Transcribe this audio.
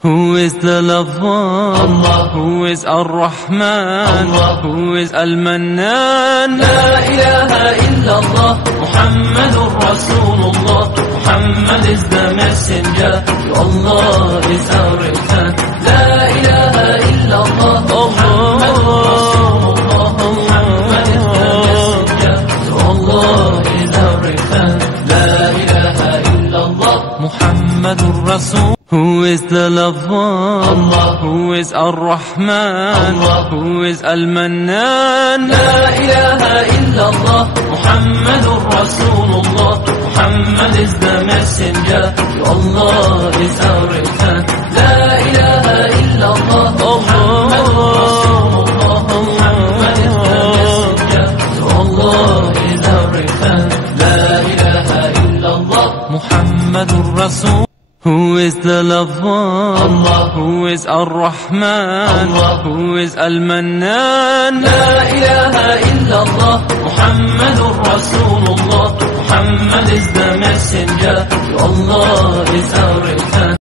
Who is the lover? Allah. Who is Ar-Rahman? Allah. Who is Al-Mannan? La ilaha illallah, Muhammadur Rasulullah. Muhammad is the messenger, to Allah is our return. La ilaha illallah, Muhammadur Rasulullah. Muhammad is the messenger, to Allah is our return. La ilaha illallah, Muhammadur Rasul. Who is the lover? Allah. Who is Ar-Rahman? Allah. Who is Al-Mannan? La ilaha illallah, Muhammadur Rasulullah. Muhammad is the messenger, to Allah is our return. La ilaha illallah, Muhammadur Rasulullah. Muhammad is the messenger, to Allah is our return. La ilaha illallah, Muhammadur Rasul. Who is the lover? Allah. Who is Ar-Rahman? Allah. Who is Al-Mannan? La ilaha illallah, Muhammadur Rasulullah. Muhammad is the messenger, to Allah is our return.